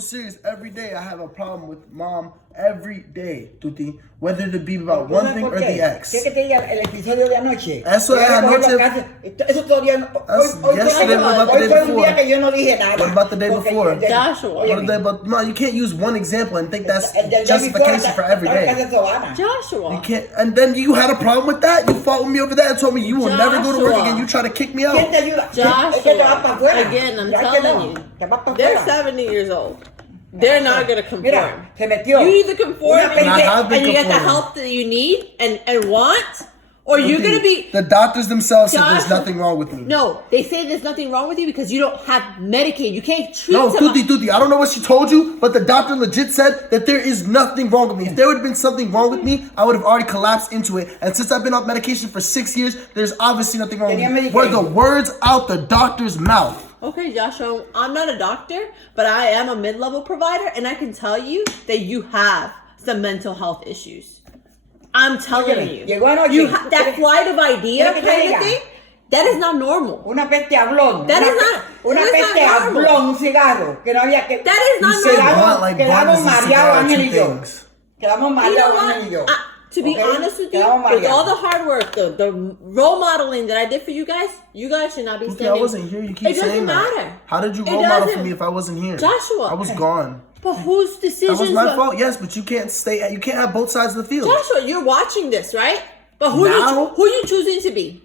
so serious. Every day I have a problem with mom. Every day, Tuti. Whether it be about one thing or the ex. ¿Qué te diga el episodio de anoche? Eso de anoche. Eso todavía no. Yesterday, what about the day before? Día que yo no dije nada. What about the day before? Joshua. What about, but Mom, you can't use one example and think that's justification for every day. Joshua. You can't. And then you had a problem with that. You fought with me over that and told me you will never go to work again. You try to kick me out. Joshua. Again, I'm telling you. They're 70 years old. They're not going to conform. You either conform and you get the help that you need and want, or you're going to be... The doctors themselves said there's nothing wrong with me. No, they say there's nothing wrong with you because you don't have Medicaid. You can't treat Tuti, I don't know what she told you, but the doctor legit said that there is nothing wrong with me. If there would have been something wrong with me, I would have already collapsed into it. And since I've been off medication for 6 years, there's obviously nothing wrong with me. Were the words out the doctor's mouth? Okay, Joshua, I'm not a doctor, but I am a mid-level provider, and I can tell you that you have some mental health issues. I'm telling you. That flight of idea kind of thing, that is not normal. Una peste hablón. That is not normal. Una peste hablón, un cigarro. Que no había que... That is not normal. Quedamos mareados, Ángel y yo. Quedamos mareados, Ángel y yo. To be honest with you, with all the hard work, the role modeling that I did for you guys should not be standing. I wasn't here. You keep saying that. It doesn't matter. How did you role model for me if I wasn't here? Joshua. I was gone. But whose decisions? That was my fault. Yes, but you can't stay. You can't have both sides of the field. Joshua, you're watching this, right? But who you choosing to be?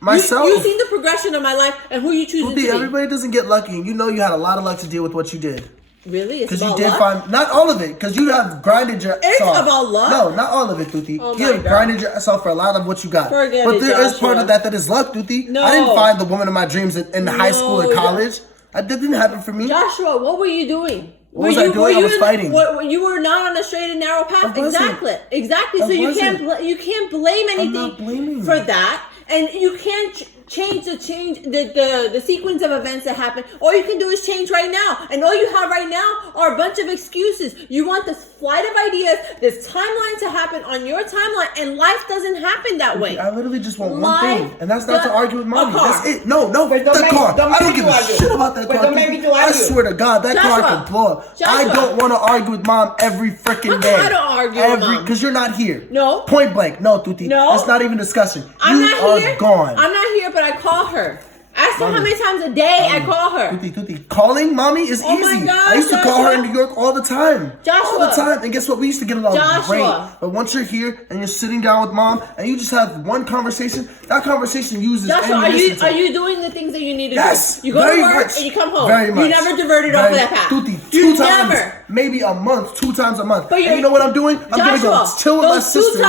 Myself. You've seen the progression of my life, and who you choosing to be? Everybody doesn't get lucky, and you know you had a lot of luck to deal with what you did. Really? Because you did find, not all of it, because you have grinded yourself. It's about luck? No, not all of it, Tuti. You have grinded yourself for a lot of what you got. But there is part of that is luck, Tuti. No. I didn't find the woman of my dreams in high school or college. That didn't happen for me. Joshua, what were you doing? What was I doing? I was fighting. You were not on a straight and narrow path. Exactly. So you can't blame anything for that. And you can't change the sequence of events that happen. All you can do is change right now. And all you have right now are a bunch of excuses. You want this flight of ideas, this timeline to happen on your timeline, and life doesn't happen that way. I literally just want one thing, and that's not to argue with mommy. That's it. No, the car. I don't give a shit about that car. I swear to God, that car can blow up. I don't want to argue with mom every freaking day. I don't argue with mom. Because you're not here. No. Point blank. No, Tuti. No. It's not even discussion. I'm you not here. Are gone. I'm not here, but I call her. Ask her how many times a day I call her. Tuti. Calling mommy is easy. My God, I used to call her in New York all the time. Joshua. All the time. And guess what? We used to get along great. But once you're here and you're sitting down with mom and you just have one conversation, that conversation uses Joshua, are you doing the things that you need to do? You go to work and you come home. Very much. You never diverted off of that path. Tuti, You two times, never. maybe a month, 2 times a month. But and you know what I'm doing? I'm going to go chill with my sister.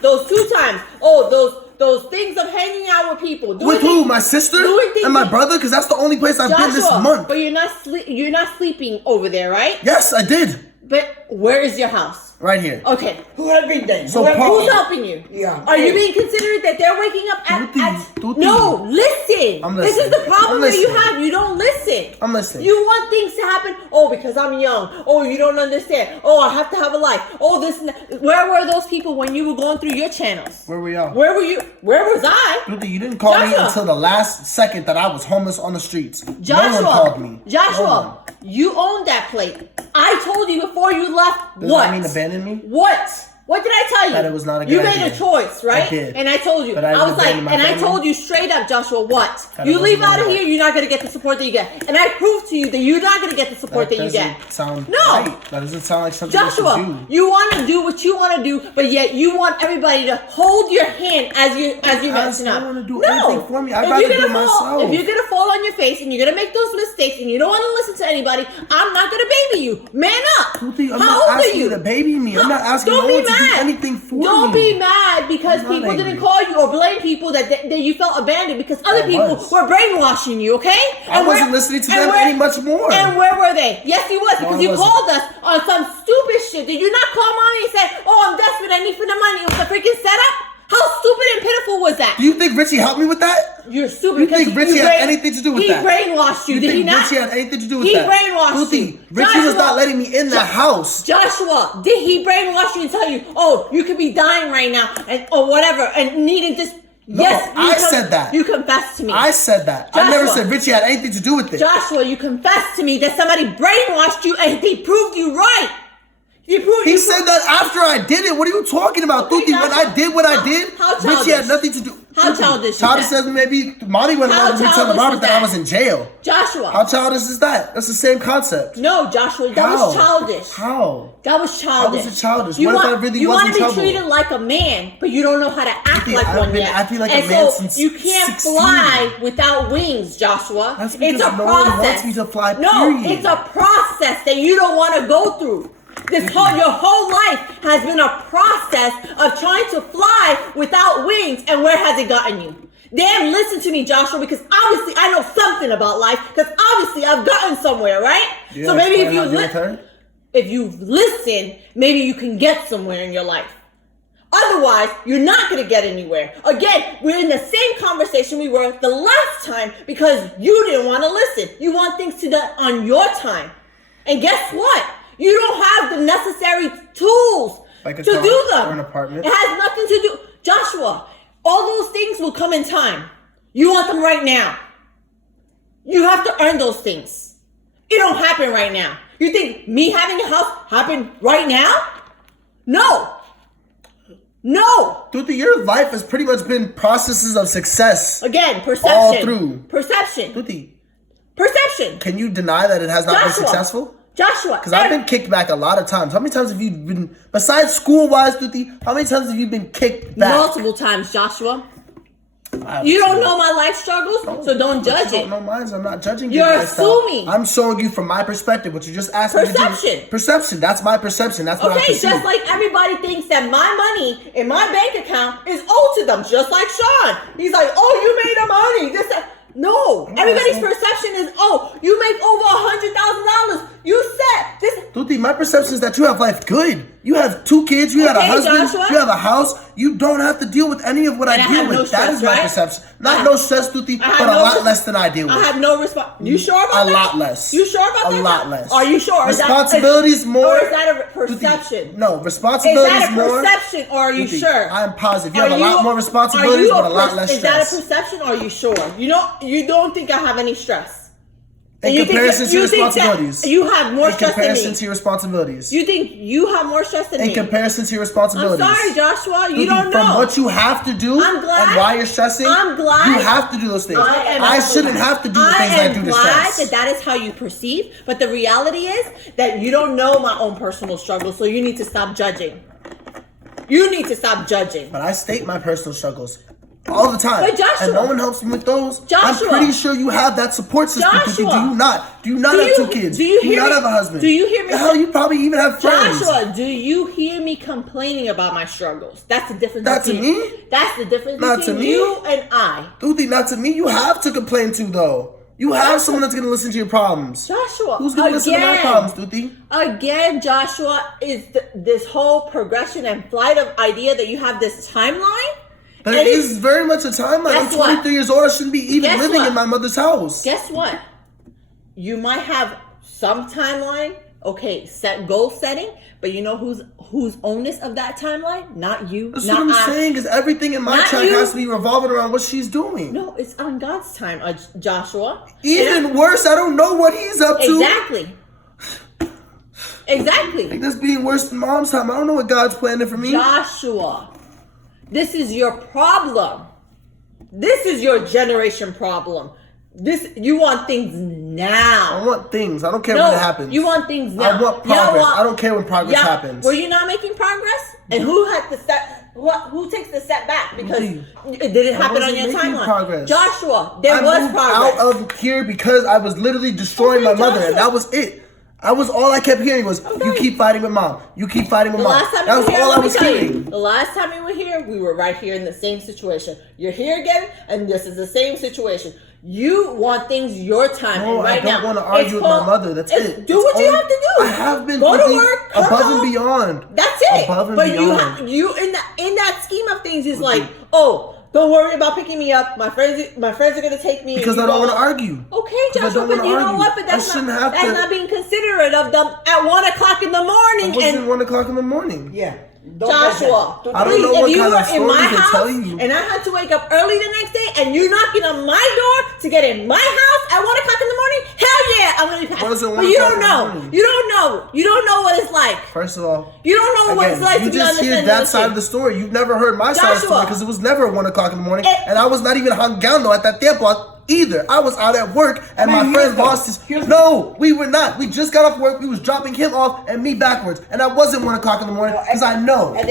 Those two times. Oh, those things of hanging out with people. With who? My sister and my brother? Because that's the only place I've been this month. But you're not sleeping over there, right? Yes, I did. But where is your house? Right here. Okay. Who helping them? So who's helping you? Yeah. Are you being considerate that they're waking up at Tuti. No, listen. I'm listening. This is the problem that you have. You don't listen. I'm listening. You want things to happen. Oh, because I'm young. Oh, you don't understand. Oh, I have to have a life. Oh, this and that. Where were those people when you were going through your channels? Where were y'all? Where were you? Where was I? Tuti, you didn't call me until the last second that I was homeless on the streets. Joshua, no one called me. Joshua, you owned that plate. I told you before you left. Does what? that mean abandon me? What? What did I tell you? That it was not a good You idea. made a choice, right? I did. And I told you. But I was like, and I told you straight up, Joshua, what? That You leave out of right. here, you're not going to get the support that you get. And I proved to you that you're not going to get the support that you get. Sound no. Right. That doesn't sound like something Joshua, you should do. You want to do what you want to do, but yet you want everybody to hold your hand as you're messing up. I don't want to do anything for me. I'd rather do it myself. If you're going to fall on your face and you're going to make those mistakes and you don't want to listen to anybody, I'm not going to baby you. Man up. Tuti, I'm How not old are asking you to baby me. I'm not asking Don't no be one to do mad. anything for me. Don't be mad because I'm not people angry. didn't call you or blame people that you felt abandoned because other people were brainwashing you, okay? I wasn't listening to them any much more. And where were they? Yes, you was because you called us on some stupid shit. Did you not call mommy and say, "Oh, I'm desperate. I need for the money"? It was a freaking setup. How stupid and pitiful was that? Do you think Richie helped me with that? You're stupid. You think Richie had anything to do with that? He brainwashed you. Did he not? Richie had anything to do with that? He brainwashed you. Richie was not letting me in the house. Joshua, did he brainwash you and tell you, "Oh, you could be dying right now," and or whatever, and needing just No, Yes, I said that. You confessed to me. I said that. I never said Richie had anything to do with it. Joshua, you confessed to me that somebody brainwashed you and they proved you right. He said that after I did it. What are you talking about, Tuti? When I did what I did, Richie had nothing to do. How childish? Childish says maybe mommy went around and telling Robert that I was in jail. Joshua. How childish is that? That's the same concept. No, Joshua, that was childish. How? That was childish. How was it childish? You what want, if I really you was in want to trouble? be treated like a man, but you don't know how to act like I've one been yet. acting like and a man so since you can't 16. fly without wings, Joshua. That's because it's a no process. one wants me to fly, No, period. it's a process that you don't want to go through. Your whole life has been a process of trying to fly without wings, and where has it gotten you? Damn, listen to me, Joshua, because obviously I know something about life, because obviously I've gotten somewhere, right? Yeah, so maybe if you listen, maybe you can get somewhere in your life. Otherwise, you're not going to get anywhere. Again, we're in the same conversation we were the last time because you didn't want to listen. You want things to be done on your time. And guess what? You don't have the necessary tools to do them. Or an apartment. It has nothing to do. Joshua, all those things will come in time. You want them right now. You have to earn those things. It don't happen right now. You think me having a house happened right now? No. Dude, your life has pretty much been processes of success. Again, perception. All through. Perception. Dude, perception. Can you deny that it has not been successful? Joshua. Because I've been kicked back a lot of times. How many times have you been, besides school-wise, Tuti, how many times have you been kicked back? Multiple times, Joshua. You don't know my life struggles, so don't judge it. You don't know mine, I'm not judging You're your lifestyle. assuming. I'm showing you from my perspective what you just asked me to do. Perception. Perception. That's my perception. That's what I perceive. Just like everybody thinks that my money in my bank account is owed to them, just like Sean. He's like, oh, you made the money. No, everybody's perception is, oh, you make over $100,000. You said this. Tuti, my perception is that you have life good. You have 2 kids. You have a husband. Joshua. You have a house. You don't have to deal with any of what I deal with. That is my perception. Not no stress, Tuti, but a lot less than I deal with. I have no response. You sure about that? A lot less. You sure about that? A lot less. Are you sure? Responsibilities more. Or is that a perception? No, responsibilities more. Is that a perception or are you sure? I'm positive. You have a lot more responsibilities, but a lot less stress. Is that a perception or are you sure? You don't think I have any stress. In comparison to your responsibilities. You have more stress than me. In comparison to your responsibilities. You think you have more stress than me. In comparison to your responsibilities. I'm sorry, Joshua. You don't know. From what you have to do and why you're stressing, I'm glad. You have to do those things. I shouldn't have to do the things I do to stress. I'm glad that is how you perceive. But the reality is that you don't know my own personal struggles, so you need to stop judging. You need to stop judging. But I state my personal struggles all the time. But Joshua, and no one helps me with those. Joshua, I'm pretty sure you have that support system. Joshua, do you not? Do you not have 2 kids? Do you not have a husband? Do you hear me? Hell, you probably even have friends. Joshua, do you hear me complaining about my struggles? That's the difference. Not to me. That's the difference not between to me. you and I. Dude, not to me. You have to complain to though. You have someone that's going to listen to your problems. Joshua, who's going to listen to my problems, Duty? Again, Joshua, is this whole progression and flight of idea that you have this timeline. But it is very much a timeline. I'm 23 years old. I shouldn't be even living in my mother's house. Guess what? You might have some timeline. Okay, set goal setting. But you know whose onus of that timeline? Not you. That's not what I'm saying. Is everything in my track has to be revolving around what she's doing. No, it's on God's time, Joshua. Even worse, I don't know what he's up to. Exactly. Like this being worse than mom's time. I don't know what God's planning for me. Joshua. This is your problem. This is your generation problem. You want things now. I want things. I don't care when it happens. You want things now. I want progress. I don't care when progress happens. Were you not making progress? And who had the set? Who takes the setback because it didn't happen on your timeline? Progress. Joshua, there was progress. Out of here because I was literally destroying my mother, and that was it. That was all I kept hearing was, you keep fighting with mom. You keep fighting with mom. That was all I was hearing. The last time you were here, we were right here in the same situation. You're here again, and this is the same situation. You want things your time, and right now. I don't want to argue with my mother. That's it. Do what you have to do. I have been go to work, above and beyond. That's it. Above and beyond. You in that scheme of things is like, oh, don't worry about picking me up. My friends are gonna take me. Because I don't want to argue. Okay, Joshua, but you know what? But that's not being considerate of them at 1 o'clock in the morning. It wasn't 1 o'clock in the morning. Yeah. Joshua, I don't please, know what if you kind were of in my stories they're house telling you. and I had to wake up early the next day and you're knocking on my door to get in my house at 1 o'clock in the morning, hell yeah, I'm gonna be What is it, pissed. 1 But you o'clock don't in the know. morning? You don't know. You don't know what it's like. First of all, You don't know what it's like you to be just hear understanding that this side shit. of the story. You've never heard my side of the story Joshua. because it was never 1 o'clock in the morning, And- and I was not even hangando at that tiempo either. I was out at work, and my friend lost his. No, we were not. We just got off work. We was dropping him off and me backwards, and I wasn't 1 o'clock in the morning because I know. I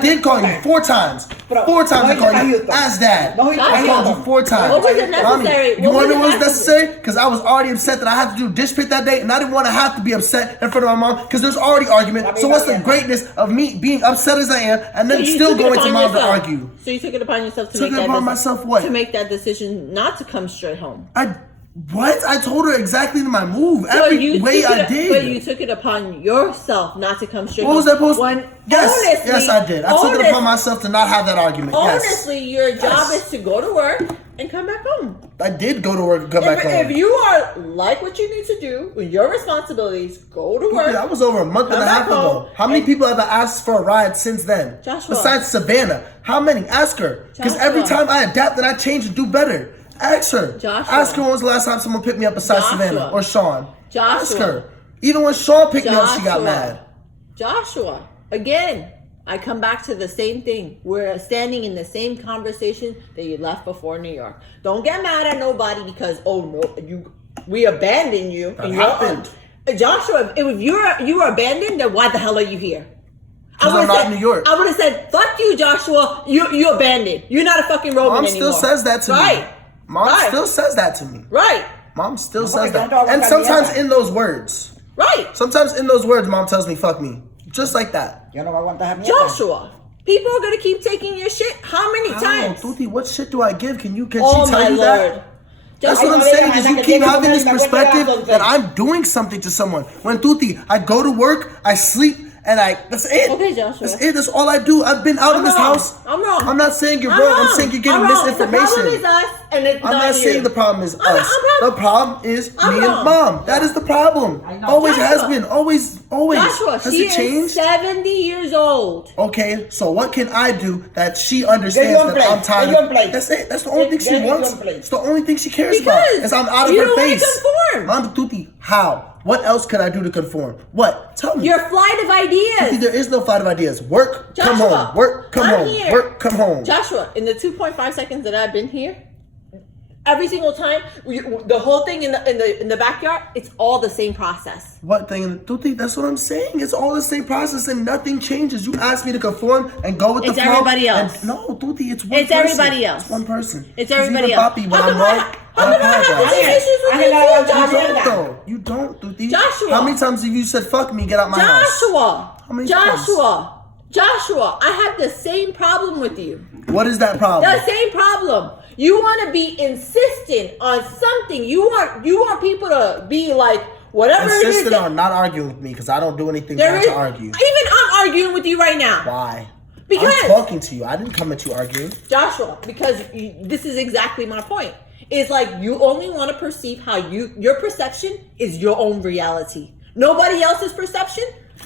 did call you 4 times. 4 times I called you. Ask Dad. I called you 4 times. What was it necessary? You want to know what was necessary? necessary? Because I was already upset that I had to do dish pick that day, and I didn't want to have to be upset in front of my mom because there's already argument. So what's the greatness of me being upset as I am and then So you still took it going to upon mom to yourself. argue? So you took it upon yourself to Took make it that upon myself what? to make that decision not to come straight home. What? I told her exactly my move. So Every way I did. But you took it upon yourself not to come straight What home. was that supposed to? Yes, honestly, yes, I did. I took it upon myself to not have that argument. Honestly, Yes. your job is to go to work and come back home. I did go to work and come back home. If you are like what you need to do with your responsibilities, go to work. That was over a month and a half ago. How many people have I asked for a ride since then? Joshua. Besides Savannah. How many? Ask her. Because every time I adapt and I change and do better. Ask her. Joshua. Ask her when was the last time someone picked me up besides Savannah or Sean. Ask Joshua. her. Even when Sean picked me up, she got mad. Joshua, again, I come back to the same thing. We're standing in the same conversation that you left before New York. Don't get mad at nobody because we abandoned you. That happened. Joshua, if you were abandoned, then why the hell are you here? Because I'm not in New York. I would have said, "Fuck you, Joshua. You abandoned. You're not a fucking Roman anymore." Mom still says that to me. Mom still says that to me. Right. Mom still says that. And sometimes in those words. Right. Sometimes in those words, Mom tells me, "Fuck me." Just like that. Joshua, people are going to keep taking your shit. How many times? Tuti, what shit do I give? Can she Oh tell my you Lord. that? That's what I'm saying, because you keep having this perspective that I'm doing something to someone. When Tuti, I go to work, I sleep, and that's it. Okay, Joshua. That's it. That's all I do. I've been out of this house. I'm wrong. I'm not saying you're wrong. I'm saying you're getting misinformation. The problem is us, and it's I'm not saying the problem is us. I'm The problem is I'm me and wrong. Mom. That is the problem. Always has been. Always. Joshua, Has she it changed? is 70 years old. Okay, so what can I do that she understands that I'm tired of? That's it. That's the only thing she wants. It's the only thing she cares about. Is I'm out of her face. Conform. Mom, Tuti, how? What else could I do to conform? What? Tell me. Your flight of ideas. Tuti, there is no flight of ideas. Work, come Joshua, home. Work, come I'm home. here. Work, come home. Joshua, in the 2.5 seconds that I've been here, every single time, the whole thing in the backyard, it's all the same process. What thing? Tuti, that's what I'm saying. It's all the same process and nothing changes. You asked me to conform and go with the flow. It's everybody else. And no, Tuti, it's one It's person. everybody else. It's one person. It's everybody even else. Papi, when How I'm come wrong, how come I have apologize. these issues with you too, Joshua? You don't, Tuti. Joshua. How many times have you said, fuck me, get out my house? How many times? Joshua, I have the same problem with you. What is that problem? The same problem. You want to be insistent on something. You want people to be like, whatever Insistent it is. on not arguing with me because I don't do anything not to argue. Even I'm arguing with you right now. Why? Because I'm talking to you. I didn't come at you arguing. Joshua, because this is exactly my point. It's like you only want to perceive how your perception is your own reality. Nobody else's perception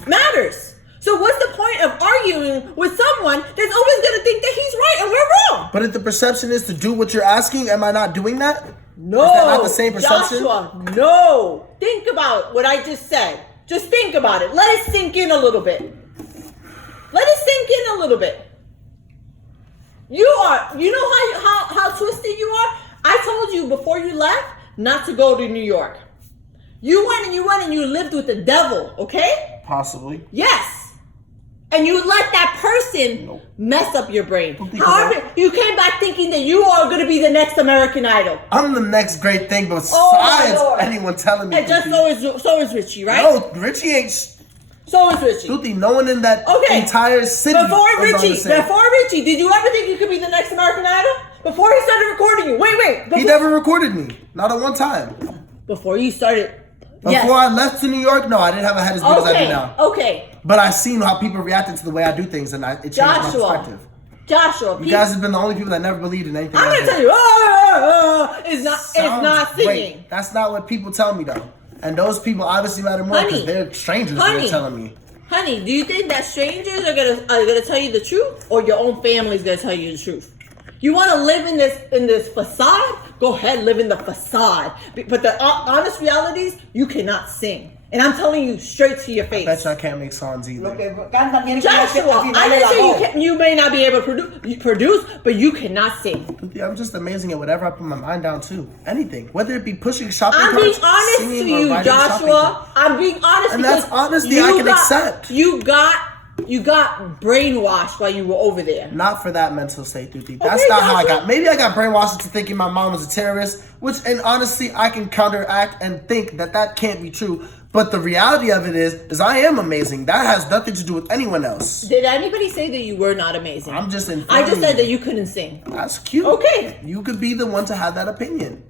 matters. So what's the point of arguing with someone that's always going to think that he's right and we're wrong? But if the perception is to do what you're asking, am I not doing that? No. Is that not the same perception? Joshua, no. Think about what I just said. Just think about it. Let it sink in a little bit. Let it sink in a little bit. You know how twisted you are? I told you before you left not to go to New York. You went and you lived with the devil, okay? Possibly. Yes. And you let that person mess up your brain. However, you came back thinking that you are going to be the next American Idol. I'm the next great thing besides anyone telling me. And just so is Richie, right? No, Richie ain't. So is Richie. Tuti, no one in that entire city. Before Richie, did you ever think you could be the next American Idol? Before he started recording you. Wait. He never recorded me. Not at one time. Before you started. Before I left to New York, no, I didn't have a head as big as I do now. Okay. But I've seen how people reacted to the way I do things, and it changed my perspective. Joshua, you guys have been the only people that never believed in anything. I'm gonna tell you, it's not singing. Great. That's not what people tell me though, and those people obviously matter more because they're strangers. They're telling me. Honey, do you think that strangers are gonna tell you the truth, or your own family's gonna tell you the truth? You want to live in this facade? Go ahead, live in the facade. But the honest realities, you cannot sing. And I'm telling you straight to your face. I bet you I can't make songs either. Joshua, I didn't say you may not be able to produce, but you cannot sing. I'm just amazing at whatever I put my mind down to. Anything. Whether it be pushing shopping I'm carts, being honest singing, to you, or riding Joshua. I'm being honest. And that's honesty I can accept. You got brainwashed while you were over there. Not for that mental state, Tuti. That's not how I got. Maybe I got brainwashed into thinking my mom was a terrorist, which, and honestly, I can counteract and think that can't be true. But the reality of it is I am amazing. That has nothing to do with anyone else. Did anybody say that you were not amazing? I'm just informing I just said that you couldn't sing. That's cute. Okay. You could be the one to have that opinion.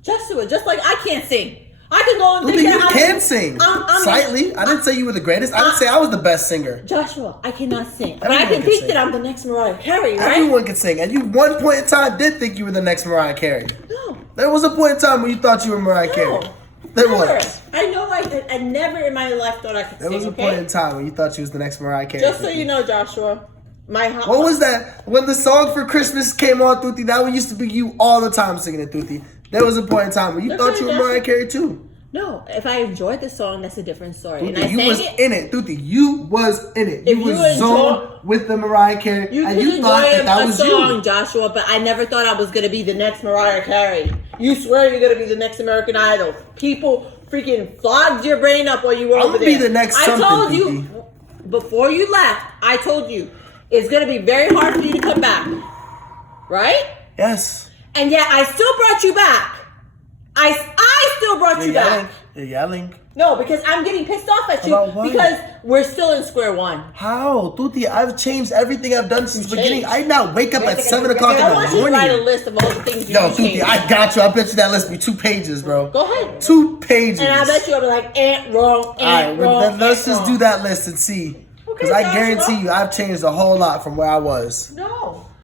Joshua, just like I can't sing. I can go and Tuti, you can sing. Slightly. I didn't say you were the greatest. I didn't say I was the best singer. Joshua, I cannot sing. But Everyone I can think sing. that I'm the next Mariah Carey, right? Everyone can sing. And you, one point in time, did think you were the next Mariah Carey. No. There was a point in time when you thought you were Mariah Carey. There never. was. I know I did. I never in my life thought I could sing. There was a point in time when you thought you was the next Mariah Carey. Just so you know, Joshua, what was that? When the song for Christmas came on, Tuti, that one used to be you all the time singing it, Tuti. There was a point in time when you thought you were Mariah Carey too. No, if I enjoyed the song, that's a different story. Tuti, and I you was in it, Tuti. You was in it. You was zoned with the Mariah Carey, and you thought that was song, you. Joshua, but I never thought I was gonna be the next Mariah Carey. You swear you're gonna be the next American Idol. People freaking flogged your brain up while you were over there. I'm gonna be the next something, I told you before you left. I told you it's gonna be very hard for you to come back, right? Yes. And yet I still brought you back. I still brought you back. You're yelling. No, because I'm getting pissed off at you About what? because we're still in square one. How? Tuti, I've changed everything I've done since the beginning. I now wake up at 7 o'clock in the morning. I want you to write a list of all the things you Yo, changed. Tuti, I got you. I bet you that list be 2 pages, bro. Go ahead. 2 pages. And I bet you I'll be like, wrong, All right, wrong. let's just do that list and see. Because I guarantee you, I've changed a whole lot from where I was. No.